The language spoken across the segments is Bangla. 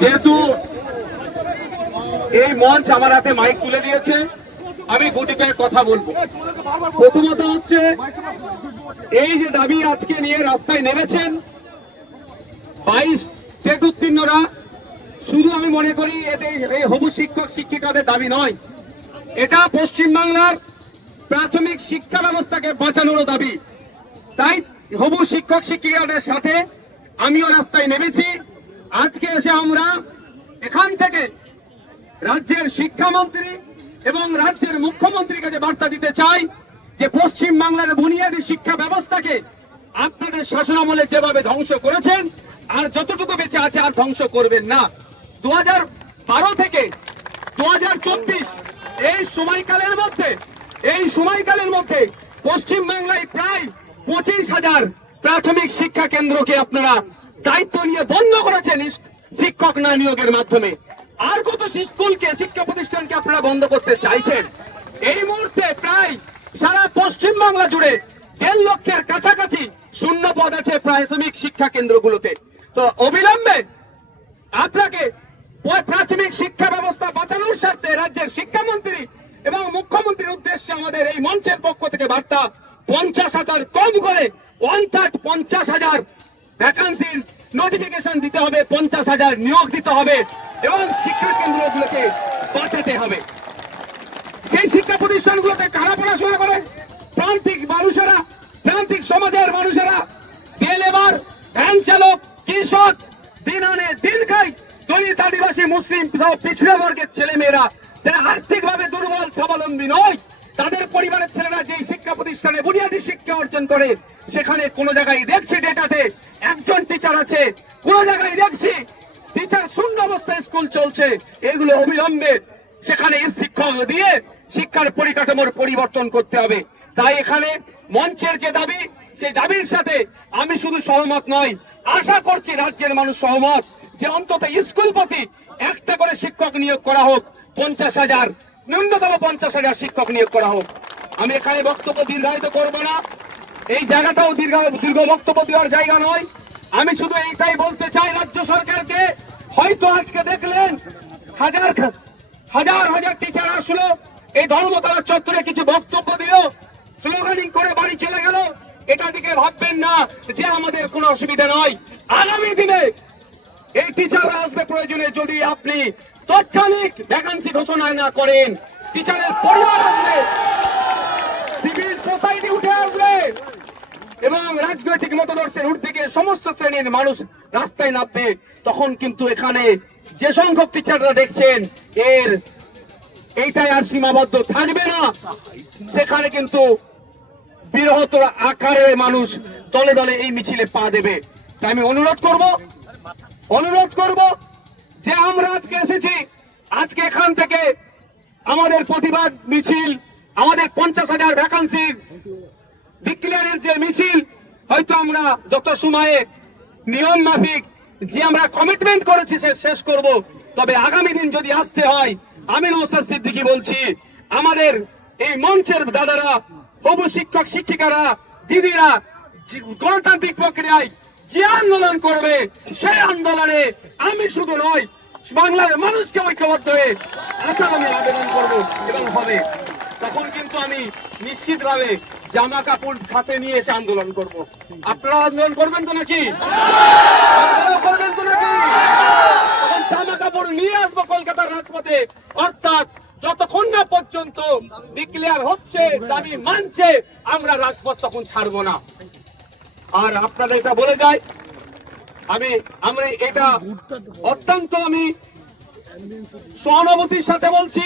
যেহেতু এই মঞ্চ আমার হাতে মাইক তুলে দিয়েছে আমি গুটিকে কথা বলব। প্রথমত হচ্ছে এই যে দাবি আজকে নিয়ে রাস্তায় নেমেছেন বাইশ টেট উত্তীর্ণরা শুধু আমি মনে করি এতে এই হবু শিক্ষক শিক্ষিকাদের দাবি নয়। এটা পশ্চিমবাংলার প্রাথমিক শিক্ষা ব্যবস্থাকে বাঁচানোর দাবি। তাই হবু শিক্ষক শিক্ষিকাদের সাথে আমিও রাস্তায় নেমেছি। আজকে এসে আমরা এখান থেকে রাজ্যের শিক্ষামন্ত্রী এবং রাজ্যের মুখ্যমন্ত্রীর কাছে বার্তা দিতে চাই যে পশ্চিম বাংলার বুনিয়াদী শিক্ষা ব্যবস্থাকে আপনাদের শাসনামলে যেভাবে ধ্বংস করেছেন, আর যতটুকু বেঁচে আছে আর ধ্বংস করবেন না। দু বারো থেকে দু হাজার চব্বিশ, এই সময়কালের মধ্যে, এই সময়কালের মধ্যে পশ্চিম বাংলায় প্রায় পঁচিশ হাজার প্রাথমিক শিক্ষা কেন্দ্রকে আপনারা দায়িত্ব নিয়ে বন্ধ করেছেন শিক্ষক না নিয়োগের মাধ্যমে। আর কত স্কুলকে, শিক্ষা প্রতিষ্ঠানকে আপনারা বন্ধ করতে চাইছেন? এই মুহূর্তে প্রায় সারা পশ্চিম বাংলা জুড়ে দেড় লক্ষের কাছাকাছি শূন্য পদ আছে প্রাথমিক শিক্ষা কেন্দ্রগুলোতে। তো অবিলম্বে আপনাকে প্রাথমিক শিক্ষা ব্যবস্থা বাঁচানোর স্বার্থে রাজ্যের শিক্ষামন্ত্রী এবং মুখ্যমন্ত্রীর উদ্দেশ্যে আমাদের এই মঞ্চের পক্ষ থেকে বার্তা পঞ্চাশ হাজার কম করে ওয়ান থার্ড পঞ্চাশ হাজার ভ্যাকান্সির নোটিফিকেশন দিতে হবে, পঞ্চাশ হাজার নিয়োগ দিতে হবে এবং শিক্ষা কেন্দ্রগুলোকে বাঁচাতে হবে। সেই শিক্ষা প্রতিষ্ঠানগুলোতে কারা পড়াশোনা করে? প্রান্তিক মানুষেরা, প্রান্তিক সমাজের মানুষেরা তেল লেবার ভ্যান চালক, কৃষক, দিন আনে দিন খাই দলিত আদিবাসী, মুসলিম সহ পিছড়ে বর্গের ছেলে মেয়েরা যারা আর্থিক ভাবে দুর্বল, স্বাবলম্বী নয়। তাদের পরিবারের ছেলেরা যেই শিক্ষা প্রতিষ্ঠানে বুনিয়াদী শিক্ষা অর্জন করে, সেখানে কোনো জায়গায় দেখছি ডেটাতে একজন টিচার আছে, কোন জায়গায় দেখছি টিচার শূন্য অবস্থায় স্কুল চলছে, এগুলো অবিলম্বে সেখানে শিক্ষক দিয়ে শিক্ষার পরিকাঠামোর পরিবর্তন করতে হবে। তাই এখানে মঞ্চের যে দাবি, সেই দাবির সাথে আমি শুধু সহমত নয় আশা করছি রাজ্যের মানুষ সহমত যে অন্তত স্কুল প্রতি একটা করে শিক্ষক নিয়োগ করা হোক, পঞ্চাশ হাজার ন্যূনতম পঞ্চাশ হাজার শিক্ষক নিয়োগ করা হোক। আমি এখানে বক্তব্য দীর্ঘায়িত করব না। এই জায়গাটাও দীর্ঘ দীর্ঘ বক্তব্য দেওয়ার জায়গা নয়। আমি শুধু এইটাই বলতে চাই রাজ্য সরকারকে, হয়তো আজকে দেখলেন হাজার হাজার হাজার টিচার আসলো, এই ধর্মতলা চত্বরে কিছু বক্তব্য দিল স্লোগানিং করে বাড়ি চলে গেল। এটা দিকে ভাববেন না যে আমাদের কোনো অসুবিধা নয়। আগামী দিনে এই টিচাররা আসবে প্রয়োজনে যদি আপনি ভ্যাকান্সি ঘোষণা না করেন টিচারের পরিবার আসবে। সিভিল সোসাইটি উঠে আসবে। এবং রাজনৈতিক মতাদর্শের গিয়ে সমস্ত শ্রেণির মানুষ রাস্তায় নামবে। তখন কিন্তু এখানে যে সংখ্যক টিচাররা দেখছেন, এর এইটাই আর সীমাবদ্ধ থাকবে না। সেখানে কিন্তু বৃহত্তর আকারে মানুষ দলে দলে এই মিছিলে পা দেবে। তাই আমি অনুরোধ করব অনুরোধ করব যে আমরা আজকে এসেছি, আজকে এখান থেকে আমাদের প্রতিবাদ মিছিল, আমাদের পঞ্চাশ হাজার ভ্যাকান্সির ডিক্লিয়ারের যে মিছিল, হয়তো আমরা যত সময়ে নিয়ম মাফিক যে আমরা কমিটমেন্ট করেছি সে শেষ করব। তবে আগামী দিন যদি আসতে হয়, আমি নৌসাদ সিদ্দিকি বলছি, আমাদের এই মঞ্চের দাদারা, হবু শিক্ষক, শিক্ষিকারা, দিদিরা, গণতান্ত্রিক প্রক্রিয়ায় যে আন্দোলন করবে, সেই আন্দোলনে আমি শুধু নয় বাংলার মানুষকে ঐক্যবদ্ধ হয়ে আশা আমি আবেদন করব এবং হবে। তখন কিন্তু আমি নিশ্চিতভাবে জামা কাপড় সাথে নিয়ে এসে আন্দোলন করব। আপনারা আন্দোলন করবেন তো নাকি? করবেন তো নাকি? জামা কাপড় নিয়ে আসব কলকাতার রাজপথে। অর্থাৎ যতক্ষণ না পর্যন্ত ডিক্লেয়ার হচ্ছে দাবি মানছে, আমরা রাজপথ তখন ছাড়বো না। আর আপনারা এটা বলে যায় আমি আমরা এটা অত্যন্ত আমি সহানুভূতির সাথে বলছি,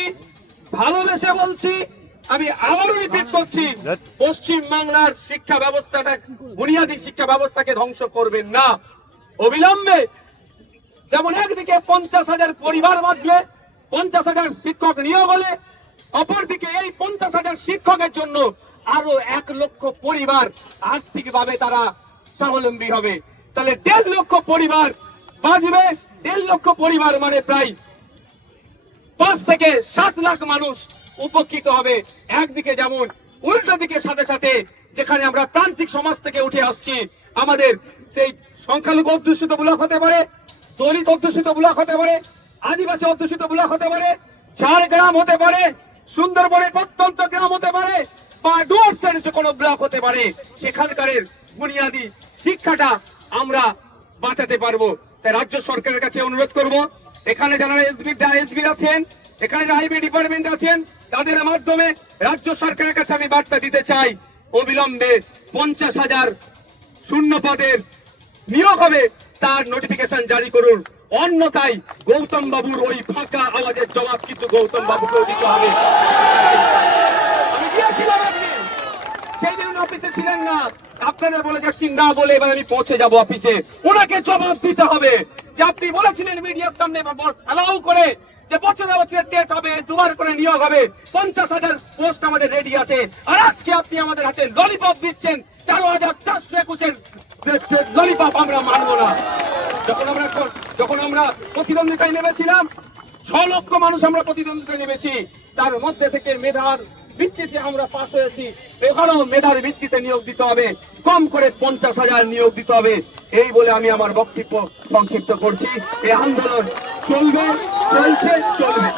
ভালোবেসে বলছি, আমি আবারও রিপিট করছি, পশ্চিম বাংলার শিক্ষা ব্যবস্থাটা, বুনিয়াদী শিক্ষা ব্যবস্থাকে ধ্বংস করবেন না। অবিলম্বে যেমন একদিকে পঞ্চাশ হাজার পরিবার বাঁচবে, পঞ্চাশ হাজার শিক্ষক নিয়োগ হলে, অপরদিকে এই পঞ্চাশ হাজার শিক্ষকের জন্য আরও এক লক্ষ পরিবার আর্থিকভাবে তারা স্বাবলম্বী হবে। তাহলে দেড় লক্ষ পরিবার বাঁচবে, দেড় লক্ষ পরিবার মানে প্রায় পাঁচ থেকে সাত লাখ মানুষ উপকৃত হবে। একদিকে যেমন, উল্টো দিকে সাথে সাথে যেখানে আমরা প্রান্তিক সমাজ থেকে উঠে আসছি, আমাদের সেই সংখ্যালঘু অধ্যুষিত ব্লক হতে পারে, দলিত অধ্যুষিত ব্লক হতে পারে, আদিবাসী অধ্যুষিত ব্লক হতে পারে, ঝাড়গ্রাম হতে পারে, সুন্দরবনের প্রত্যন্ত গ্রাম হতে পারে বা ডুয়ার্সের যে কোনো ব্লক হতে পারে সেখানকার বুনিয়াদী শিক্ষাটা আমরা বাঁচাতে পারব। তাই রাজ্য সরকারের কাছে অনুরোধ করব, এখানে যারা এসবি এসবি আছেন, এখানে আইবি ডিপার্টমেন্ট আছেন, তাদের মাধ্যমে রাজ্য সরকারের কাছে আমি বার্তা দিতে চাই, অবিলম্বে পঞ্চাশ হাজার শূন্য পদের নিয়োগ হবে, তার নোটিফিকেশন জারি করুন। অন্যথায় গৌতম বাবুর ওই ফাঁকা আওয়াজের জবাব কিন্তু গৌতম বাবুকেও দিতে হবে। আমি দিন অফিসে ছিলেন না। আপনাদের বলে যাচ্ছি না বলে এবার আমি পৌঁছে যাব অফিসে। ওনাকে জবাব দিতে হবে। যে আপনি বলেছিলেন মিডিয়ার সামনে অ্যালাউ করে যে বছরে বছরে টেট হবে, দুবার করে নিয়োগ হবে। পঞ্চাশ হাজার পোস্ট আমাদের রেডি আছে। আর আজকে আপনি আমাদের হাতে ললিপপ দিচ্ছেন। তেরো হাজার চারশো একুশের ললিপপ আমরা মানবো না। যখন আমরা যখন আমরা প্রতিদ্বন্দ্বিতায় নেমেছিলাম, ছ লক্ষ মানুষ আমরা প্রতিদ্বন্দ্বিতায় নেমেছি। তার মধ্যে থেকে মেধার ভিত্তিতে আমরা পাশ হয়েছি। এখানেও মেধার ভিত্তিতে নিয়োগ দিতে হবে। কম করে পঞ্চাশ হাজার নিয়োগ দিতে হবে। এই বলে আমি আমার বক্তব্য সংক্ষিপ্ত করছি। এই আন্দোলন চলবে, চলছে, চলবে।